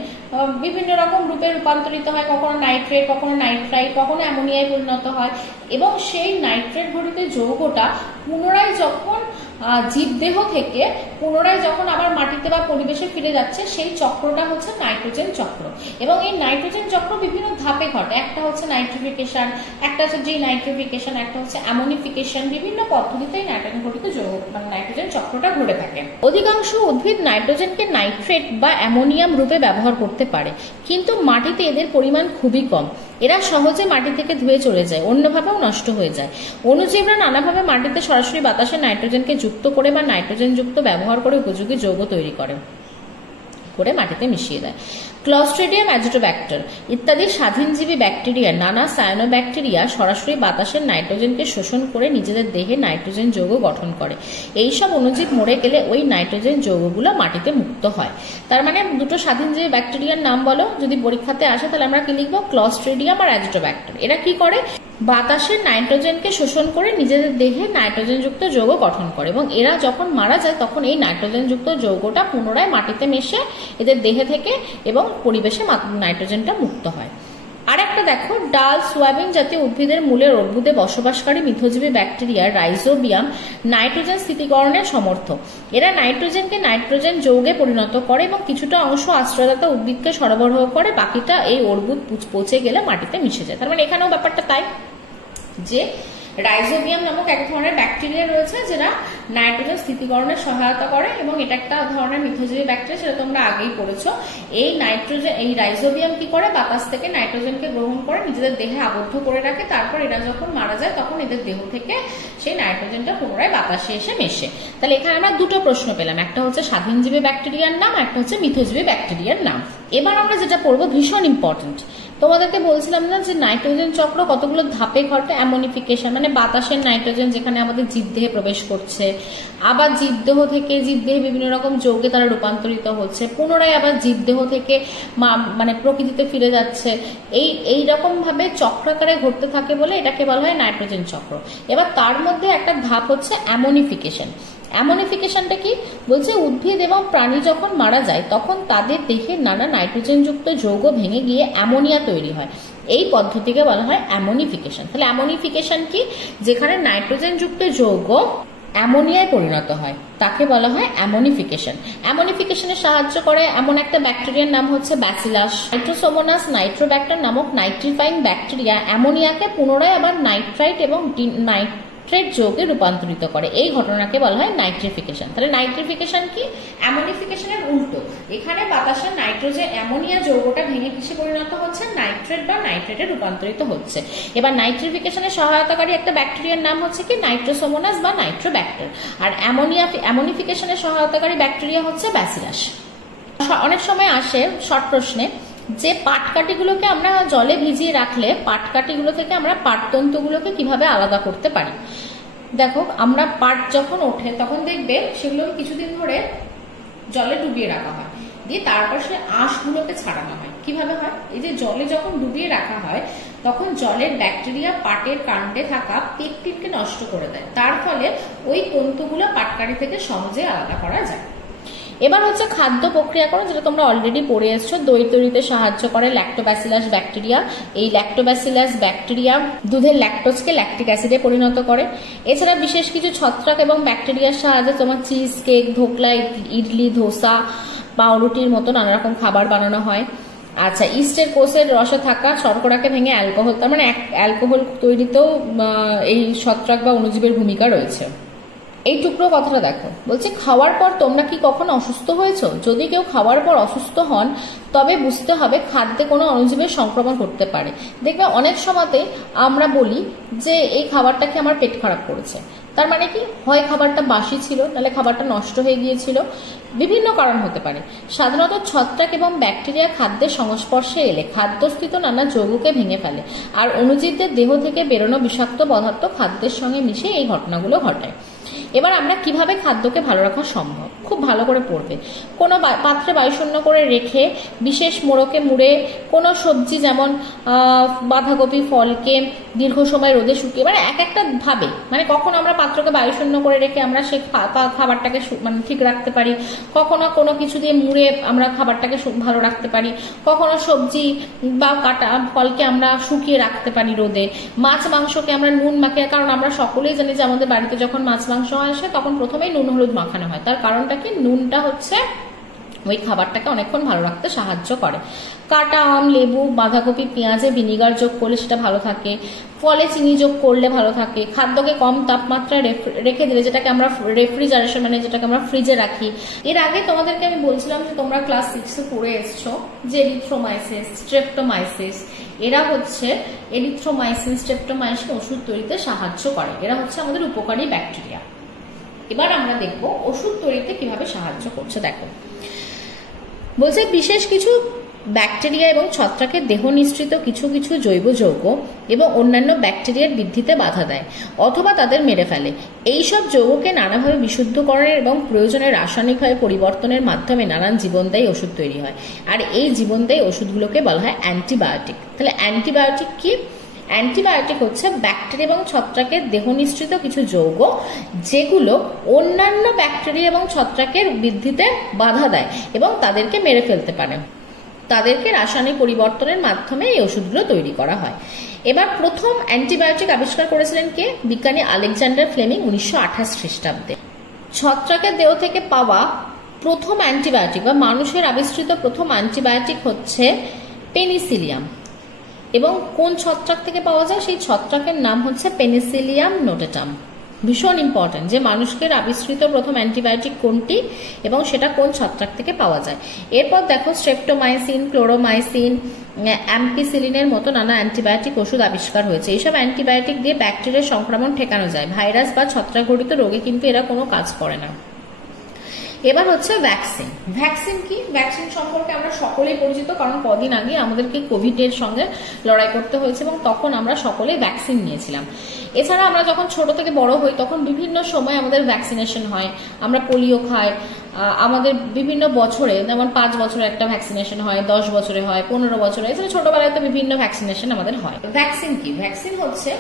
বিভিন্ন রকম রূপে রূপান্তরিত হয়, কখনো নাইট্রেট, কখনো নাইট্রাইট, কখনো অ্যামোনিয়ায় পরিণত হয় এবং সেই নাইট্রেট ঘটিত যৌগটা পুনরায় যখন জীবদেহ থেকে পুনরায় যখন আবার মাটিতে বা পরিবেশে ফিরে যাচ্ছে, সেই চক্রটা হচ্ছে নাইট্রোজেন চক্র। এবং এই নাইট্রোজেন চক্র বিভিন্ন ধাপে ঘটে। একটা হচ্ছে নাইট্রিফিকেশন, একটা হচ্ছে ডিনাইট্রিফিকেশন, একটা হচ্ছে অ্যামোনিফিকেশন। বিভিন্ন পদ্ধতিতেই নাইট্রোজেন ঘটিত যৌগ মানে নাইট্রোজেন চক্রটা ঘটে থাকে। অধিকাংশ উদ্ভিদ নাইট্রোজেনকে নাইট্রেট বা অ্যামোনিয়াম রূপে ব্যবহার করতে পারে, কিন্তু মাটিতে এদের পরিমাণ খুবই কম। এরা সহজে মাটি থেকে ধুয়ে চলে যায়, অন্যভাবেও নষ্ট হয়ে যায়। অণুজীবরা নানাভাবে মাটিতে সরাসরি বাতাসে নাইট্রোজেনকে যুক্ত করে বা নাইট্রোজেন যুক্ত ব্যবহার করে উপযোগী যৌগ তৈরি করে মাটিতে মিশিয়ে দেয়। ক্লস্ট্রিডিয়াম, অ্যাজিটোব্যাক্টর ইত্যাদি স্বাধীনজীবী ব্যাকটেরিয়া, নানা সায়ানোব্যাকটেরিয়া সরাসরি বাতাসের নাইট্রোজেনকে শোষণ করে নিজেদের দেহে নাইট্রোজেন যৌগ গঠন করে। এইসব অণুজীব মরে গেলে ওই নাইট্রোজেন যৌগগুলো মাটিতে মুক্ত হয়। তার মানে দুটো স্বাধীনজীবী ব্যাকটেরিয়ার নাম বলো, যদি পরীক্ষাতে আসে তাহলে আমরা কি লিখবো? ক্লস্ট্রিডিয়াম আর অ্যাজিটোব্যাক্টর। এরা কি করে? বাতাসের নাইট্রোজেনকে শোষণ করে নিজেদের দেহে নাইট্রোজেনযুক্ত যৌগ গঠন করে, এবং এরা যখন মারা যায় তখন এই নাইট্রোজেনযুক্ত যৌগটা পুনরায় মাটিতে মেশে এদের দেহে থেকে এবং পরিবেশে নাইট্রোজেনটা মুক্ত হয়। আর একটা দেখো, ডাল, সোয়াবিন জাতীয় উদ্ভিদের মূলের অর্বুদে বসবাসকারী মিথজীবী ব্যাকটেরিয়া রাইজোবিয়াম নাইট্রোজেন স্থিতিকরণে সমর্থ। এরা নাইট্রোজেনকে নাইট্রোজেন যৌগে পরিণত করে এবং কিছুটা অংশ আশ্রয়দাতা উদ্ভিদকে সরবরাহ করে, বাকিটা এই অর্বুদ পচে গেলে মাটিতে মিশে যায়। তার মানে এখানেও ব্যাপারটা তাই যে রাইজোবিয়াম নামক এক ধরনের ব্যাকটেরিয়া রয়েছে যারা নাইট্রোজেন স্থিতিকরণে সহায়তা করে, এবং এটা একটা ধরনের মিথজীবী ব্যাকটেরিয়া, সেটা তোমরা আগেই পড়েছো। এই রাইজোবিয়াম কি করে? বাতাস থেকে নাইট্রোজেনকে গ্রহণ করে নিজেদের দেহে আবদ্ধ করে রাখে। তারপর এরা যখন মারা যায় তখন এদের দেহ থেকে সেই নাইট্রোজেনটা পুনরায় বাতাসে এসে মেশে। তাহলে এখানে আমরা দুটো প্রশ্ন পেলাম, একটা হচ্ছে স্বাধীনজীবী ব্যাকটেরিয়ার নাম, একটা হচ্ছে মিথজীবী ব্যাকটেরিয়ার নাম। এবার আমরা যেটা পড়বো ভীষণ ইম্পর্টেন্ট, তোমাদেরকে বলছিলাম না যে নাইট্রোজেন চক্র কতগুলো ধাপে ঘটে? অ্যামোনিফিকেশন মানে বাতাসের নাইট্রোজেন যেখানে আমাদের জীবদেহে প্রবেশ করছে, আবার জীবদেহ থেকে জীবদেহে বিভিন্ন রকম যৌগে তারা রূপান্তরিত হচ্ছে, পুনরায় আবার জীবদেহ থেকে মানে প্রকৃতিতে ফিরে যাচ্ছে। এই রকম ভাবে চক্রাকারে ঘটতে থাকে বলে এটাকে বলা হয় নাইট্রোজেন চক্র। এবার তার মধ্যে একটা ধাপ হচ্ছে অ্যামোনিফিকেশন। অ্যামোনিফিকেশনটা কি বলছে? উদ্ভিদ এবং প্রাণী যখন মারা যায় তখন তাদের দেহে নানা নাইট্রোজেনযুক্ত যৌগ ভেঙে গিয়ে অ্যামোনিয়া তৈরি হয়। এই পদ্ধতিকে বলা হয় অ্যামোনিফিকেশন। তাহলে অ্যামোনিফিকেশন কি? যেখানে নাইট্রোজেনযুক্ত যৌগ অ্যামোনিয়ায় পরিণত হয় তাকে বলা হয় অ্যামোনিফিকেশন। অ্যামোনিফিকেশনে সাহায্য করে এমন একটা ব্যাকটেরিয়ার নাম হচ্ছে ব্যাসিলাস। নাইট্রোসোমোনাস নাইট্রোব্যাক্টার নামক নাইট্রিফাইং ব্যাকটেরিয়া অ্যামোনিয়াকে পুনরায় আবার নাইট্রাইট এবং নাইট্রেট যৌগে রূপান্তরিত করে। এই ঘটনাকে বলা হয় নাইট্রিফিকেশন। তাহলে নাইট্রিফিকেশন কি? অ্যামোনিফিকেশনের উল্টো। এখানে বাতাসের নাইট্রোজেন অ্যামোনিয়া যৌগটা ভেঙে কিসে পরিণত হচ্ছে? নাইট্রেট বা নাইট্রেটে রূপান্তরিত হচ্ছে। এবার নাইট্রিফিকেশনের সহায়তাকারী একটা ব্যাকটেরিয়ার নাম হচ্ছে কি? নাইট্রোসোমোনাস বা নাইট্রোব্যাক্টার। আর অ্যামোনিফিকেশনের সহায়তাকারী ব্যাকটেরিয়া হচ্ছে ব্যাসিলাস। অনেক সময় আসে শর্ট প্রশ্নে যে পাটকাঠিগুলোকে আমরা জলে ভিজিয়ে রাখলে পাটকাঠিগুলো থেকে আমরা পাটতন্তুগুলোকে কিভাবে আলাদা করতে পারি। দেখো, আমরা পাট যখন ওঠে তখন দেখবে সেগুলোকে কিছুদিন ধরে জলে ডুবিয়ে রাখা হয়, দিয়ে তারপর সে আঁশগুলোকে ছাড়ানো হয়। কিভাবে হয়? এই যে জলে যখন ডুবিয়ে রাখা হয় তখন জলের ব্যাকটেরিয়া পাটের কাণ্ডে থাকা পেকটিনকে নষ্ট করে দেয়, তার ফলে ওই তন্তুগুলো পাটকাঠি থেকে সহজে আলাদা করা যায়। এবার হচ্ছে খাদ্য প্রক্রিয়াকরণ, যেটা তোমরা অলরেডি পড়ে এসছো। দই তৈরিতে সাহায্য করে ল্যাক্টোব্যাসিলাস ব্যাকটেরিয়া। এই ল্যাক্টোব্যাসিলাস ব্যাকটেরিয়া দুধের ল্যাকটোজকে ল্যাকটিক অ্যাসিডে পরিণত করে। এছাড়া বিশেষ কিছু ছত্রাক এবং ব্যাকটেরিয়ার সাহায্যে তোমার চিজ, কেক, ধোকলা, ইডলি, ধোসা, পাউরুটির মতো নানা রকম খাবার বানানো হয়। আচ্ছা, ইস্টের কোষের রসে থাকা শর্করাকে ভেঙে অ্যালকোহল, তার মানে অ্যালকোহল তৈরিতেও এই ছত্রাক বা অণুজীবের ভূমিকা রয়েছে। এই টুকরো কথাটা দেখো, বলছে খাওয়ার পর তোমরা কি কখনো অসুস্থ হয়েছো? যদি কেউ খাওয়ার পর অসুস্থ হন তবে বুঝতে হবে খাদ্যে কোনো অণুজীবের সংক্রমণ করতে পারে। দেখবে অনেক সময়তে আমরা বলি যে এই খাবারটা কি আমার পেট খারাপ করেছে। তার মানে কি? হয় খাবারটা বাসি ছিল, নাহলে খাবারটা নষ্ট হয়ে গিয়েছিল, বিভিন্ন কারণ হতে পারে। সাধারণত ছত্রাক এবং ব্যাকটেরিয়া খাদ্যের সংস্পর্শে এলে খাদ্যস্থিত নানা যৌগকে ভেঙে ফেলে, আর অণুজীবদের দেহ থেকে বেরোনো বিষাক্ত পদার্থ খাদ্যের সঙ্গে মিশে এই ঘটনাগুলো ঘটায়। এবার আমরা কিভাবে খাদ্যকে ভালো রাখা সম্ভব? খুব ভালো করে পড়বে। কোনো পাত্রে বায়ুশূন্য করে রেখে বিশেষ মোড়কে মুড়ে কোনো সবজি, যেমন বাঁধাকপি, ফলকে দীর্ঘ সময় রোদে শুকিয়ে, মানে এক একটা ভাবে, মানে কখন আমরা পাত্রকে বায়ুশূন্য করে রেখে আমরা সেই খাবারটাকে মানে ঠিক রাখতে পারি, কখনো কোনো কিছু দিয়ে মুড়ে আমরা খাবারটাকে ভালো রাখতে পারি, কখনো সবজি বা কাটা ফলকে আমরা শুকিয়ে রাখতে পারি রোদে, মাছ মাংসকে আমরা নুন মাখিয়ে, কারণ আমরা সকলেই জানি যে আমাদের বাড়িতে যখন মাছ মাংস আসে তখন প্রথমেই নুন হলুদ মাখানো হয়। তার কারণটা কি, নুনটা হচ্ছে ওই খাবারটাকে অনেকক্ষণ ভালো রাখতে সাহায্য করে। কাটা আম, লেবু, বাঁধাকপি, পেঁয়াজে ভিনিগার যোগ করলে সেটা ভালো থাকে। ফলে চিনি যোগ করলে ভালো থাকে। খাদ্যকে কম তাপমাত্রায় রেখে দিলে, যেটাকে আমরা রেফ্রিজারেশন মানে যেটাকে আমরা ফ্রিজে রাখি। এর আগে তোমাদেরকে আমি বলছিলাম যে তোমরা ক্লাস 6-এ পড়ে এসছো যে এরিথ্রোমাইসিস, স্ট্রেপ্টোমাইসিস, এরা হচ্ছে এরিথ্রোমাইসিন, স্ট্রেপ্টোমাইসিন ওষুধ তৈরিতে সাহায্য করে। এরা হচ্ছে আমাদের উপকারী ব্যাকটেরিয়া। এবার আমরা দেখব ওষুধ তৈরিতে কিভাবে সাহায্য করছে। দেখো বলছে বিশেষ কিছু ব্যাকটেরিয়া এবং ছত্রাকের দেহ নিঃসৃত কিছু কিছু জৈব যৌগ এবং অন্যান্য ব্যাকটেরিয়ার বৃদ্ধিতে বাধা দেয় অথবা তাদের মেরে ফেলে। এইসব যৌগকে নানাভাবে বিশুদ্ধকরণের এবং প্রয়োজনে রাসায়নিকভাবে পরিবর্তনের মাধ্যমে নানান জীবনদায়ী ওষুধ তৈরি হয়। আর এই জীবনদায়ী ওষুধগুলোকে বলা হয় অ্যান্টিবায়োটিক। তাহলে অ্যান্টিবায়োটিক কি? অ্যান্টিবায়োটিক হচ্ছে ব্যাকটেরিয়া এবং ছত্রাকের দেহ নিঃসৃত কিছু যৌগ যেগুলো অন্যান্য ব্যাকটেরিয়া এবং ছত্রাকের বৃদ্ধিতে বাধা দেয় এবং তাদেরকে মেরে ফেলতে পারে। তাদেরকে রাসায়নিক পরিবর্তনের মাধ্যমে এই ওষুধগুলো তৈরি করা হয়। এবার প্রথম অ্যান্টিবায়োটিক আবিষ্কার করেছিলেন কে? বিজ্ঞানী আলেকজান্ডার ফ্লেমিং 1928 খ্রিস্টাব্দে। ছত্রাকের দেহ থেকে পাওয়া প্রথম অ্যান্টিবায়োটিক বা মানুষের আবিষ্কৃত প্রথম অ্যান্টিবায়োটিক হচ্ছে পেনিসিলিয়াম। এবং কোন ছত্রাক থেকে পাওয়া যায়? সেই ছত্রাকের নাম হচ্ছে পেনিসিলিয়াম নোটেটাম। ভীষণ ইম্পর্টেন্ট যে মানুষের আবিষ্কৃত প্রথম অ্যান্টিবায়োটিক কোনটি এবং সেটা কোন ছত্রাক থেকে পাওয়া যায়। এরপর দেখো স্ট্রেপ্টোমাইসিন, ক্লোরোমাইসিন, অ্যাম্পিসিলিনের মতো নানা অ্যান্টিবায়োটিক ওষুধ আবিষ্কার হয়েছে। এইসব অ্যান্টিবায়োটিক দিয়ে ব্যাকটেরিয়ার সংক্রমণ ঠেকানো যায়। ভাইরাস বা ছত্রাকঘটিত রোগে কিন্তু এরা কোনো কাজ করে না। এবার হচ্ছে ভ্যাকসিন। ভ্যাকসিন কি? ভ্যাকসিন সম্পর্কে আমরা সকলেই পরিচিত, কারণ কদিন আগে আমাদেরকে কোভিডের সঙ্গে লড়াই করতে হয়েছে এবং তখন আমরা সকলেই ভ্যাকসিন নিয়েছিলাম। এছাড়া আমরা যখন ছোট থেকে বড় হই তখন বিভিন্ন সময় আমাদের ভ্যাকসিনেশন হয়। আমরা পোলিও খাই, আমাদের বিভিন্ন বছরে, যেমন 5 বছরে একটা ভ্যাকসিনেশন হয়, 10 বছরে হয়, 15 বছরে, এছাড়া ছোটবেলায় তো বিভিন্ন ভ্যাকসিনেশন আমাদের হয়। ভ্যাকসিন কি? ভ্যাকসিন হচ্ছে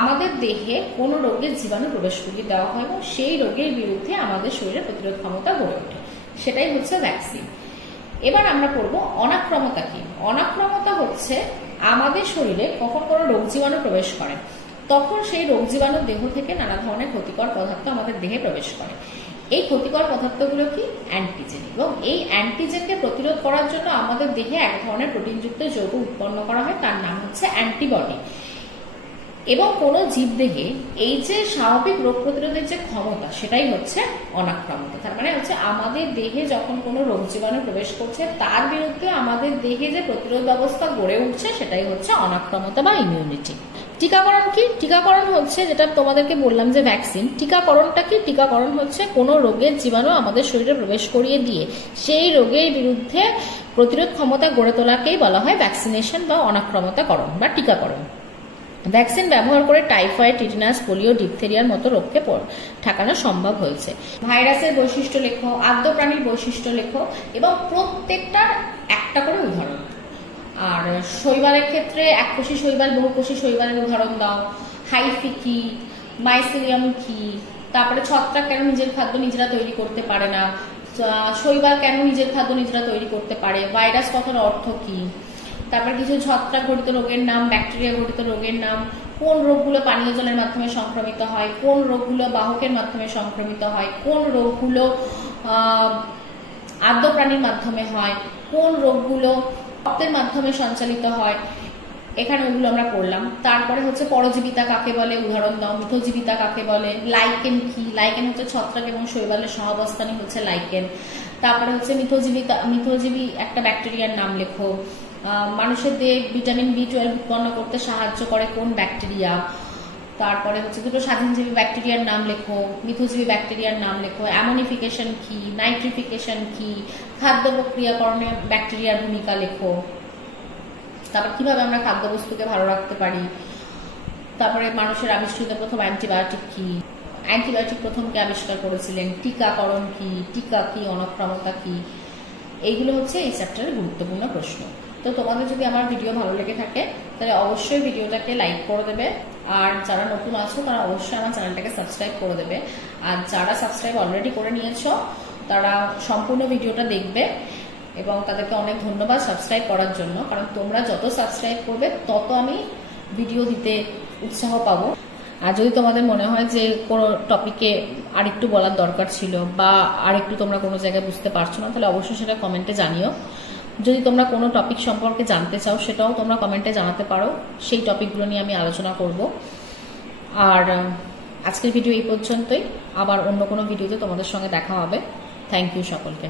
আমাদের দেহে কোনো রোগের জীবাণু প্রবেশ করিয়ে দেওয়া হয় এবং সেই রোগের বিরুদ্ধে আমাদের শরীরে প্রতিরোধ ক্ষমতা গড়ে ওঠে, সেটাই হচ্ছে ভ্যাকসিন। এবার আমরা পড়বো অনাক্রমতা কি। অনাক্রমতা হচ্ছে আমাদের শরীরে কখন কোনো রোগ জীবাণু প্রবেশ করে তখন সেই রোগ জীবাণু দেহ থেকে নানা ধরনের ক্ষতিকর পদার্থ আমাদের দেহে প্রবেশ করে। এই ক্ষতিকর পদার্থগুলো কি? অ্যান্টিজেন। এবং এই অ্যান্টিজেনকে প্রতিরোধ করার জন্য আমাদের দেহে এক ধরনের প্রোটিনযুক্ত যৌগ উৎপন্ন করা হয়, তার নাম হচ্ছে অ্যান্টিবডি। এবং কোন জীবদেহে এই যে স্বাভাবিক রোগ প্রতিরোধের যে ক্ষমতা, সেটাই হচ্ছে অনাক্রমতা। তার মানে হচ্ছে আমাদের দেহে যখন কোনো রোগ জীবাণু প্রবেশ করছে তার বিরুদ্ধে আমাদের দেহে যে প্রতিরোধ ব্যবস্থা গড়ে উঠছে সেটাই হচ্ছে অনাক্রমতা বা ইমিউনিটি। টিকাকরণ কি? টিকাকরণ হচ্ছে যেটা তোমাদেরকে বললাম যে ভ্যাকসিন। টিকাকরণটা কি? টিকাকরণ হচ্ছে কোনো রোগের জীবাণু আমাদের শরীরে প্রবেশ করিয়ে দিয়ে সেই রোগের বিরুদ্ধে প্রতিরোধ ক্ষমতা গড়ে তোলাকেই বলা হয় ভ্যাকসিনেশন বা অনাক্রমতাকরণ বা টিকাকরণ। ভ্যাকসিন ব্যবহার করে টাইফয়েড, টিটানাস, পোলিও, ডিপথেরিয়ার মতো রোগকে ঠেকানো সম্ভব হয়েছে। ভাইরাসের বৈশিষ্ট্য লেখো, আদ্য প্রাণীর বৈশিষ্ট্য লেখো এবং প্রত্যেকটার একটা করে উদাহরণ। আর শৈবালের ক্ষেত্রে এককোষী শৈবাল, বহুকোষী শৈবালের উদাহরণ দাও। হাইফি কি, মাইসিলিয়াম কি, তারপরে ছত্রাক কেন নিজের খাদ্য নিজেরা তৈরি করতে পারে না, শৈবাল কেন নিজের খাদ্য নিজেরা তৈরি করতে পারে, ভাইরাস কথার অর্থ কি, তারপর কিছু ছত্রাক ঘটিত রোগের নাম, ব্যাকটেরিয়া ঘটিত রোগের নাম, কোন রোগগুলো পানীয় জলের মাধ্যমে সংক্রমিত হয়, কোন রোগগুলো বাহকের মাধ্যমে সংক্রমিত হয়, কোন রোগগুলো আদ্য প্রাণীর মাধ্যমে হয়, কোন রোগগুলো রক্তের মাধ্যমে সঞ্চালিত হয়, এখানে ওগুলো আমরা পড়লাম। তারপরে হচ্ছে পরজীবিতা কাকে বলে, উদাহরণ দাও। মিথজীবিতা কাকে বলে, লাইকেন কি? লাইকেন হচ্ছে ছত্রাক এবং শৈবালের সহাবস্থানই হচ্ছে লাইকেন। তারপরে হচ্ছে মিথজীবী একটা ব্যাকটেরিয়ার নাম লেখো। মানুষের দেহে ভিটামিন B12 উৎপন্ন করতে সাহায্য করে কোন ব্যাকটেরিয়া। তারপরে হচ্ছে দুটো স্বাধীনজীবী ব্যাকটেরিয়ার নাম লেখো, মিথজীবী ব্যাকটেরিয়ার নাম লেখো। অ্যামোনিফিকেশন কি, নাইট্রিফিকেশন কি, খাদ্য প্রক্রিয়াকরণে ব্যাকটেরিয়ার ভূমিকা লেখো। তারপর কিভাবে আমরা খাদ্যবস্তুকে ভালো রাখতে পারি। তারপরে মানুষের আবিষ্কৃত প্রথম অ্যান্টিবায়োটিক কি, অ্যান্টিবায়োটিক প্রথম কে আবিষ্কার করেছিলেন, টিকাকরণ কি, টিকা কি, অনাক্রমতা কি। এইগুলো হচ্ছে এই চ্যাপ্টারের গুরুত্বপূর্ণ প্রশ্ন। তো তোমাদের যদি আমার ভিডিও ভালো লেগে থাকে তাহলে অবশ্যই ভিডিওটাকে লাইক করে দেবে, আর যারা নতুন আছো তারা অবশ্যই আমার চ্যানেলটাকে সাবস্ক্রাইব করে দেবে, আর যারা সাবস্ক্রাইব অলরেডি করে নিয়েছো তারা সম্পূর্ণ ভিডিওটা দেখবে এবং তাদেরকে অনেক ধন্যবাদ সাবস্ক্রাইব করার জন্য, কারণ তোমরা যত সাবস্ক্রাইব করবে তত আমি ভিডিও দিতে উৎসাহ পাবো। আর যদি তোমাদের মনে হয় যে কোনো টপিকে আরেকটু বলার দরকার ছিল বা আরেকটু তোমরা কোনো জায়গায় বুঝতে পারছো না, তাহলে অবশ্যই সেটা কমেন্টে জানিও। যদি তোমরা কোনো টপিক সম্পর্কে জানতে চাও সেটাও তোমরা কমেন্টে জানাতে পারো, সেই টপিকগুলো নিয়ে আমি আলোচনা করব। আর আজকের ভিডিও এই পর্যন্তই, আবার অন্য কোনো ভিডিওতে তোমাদের সঙ্গে দেখা হবে। থ্যাংক ইউ সকলকে।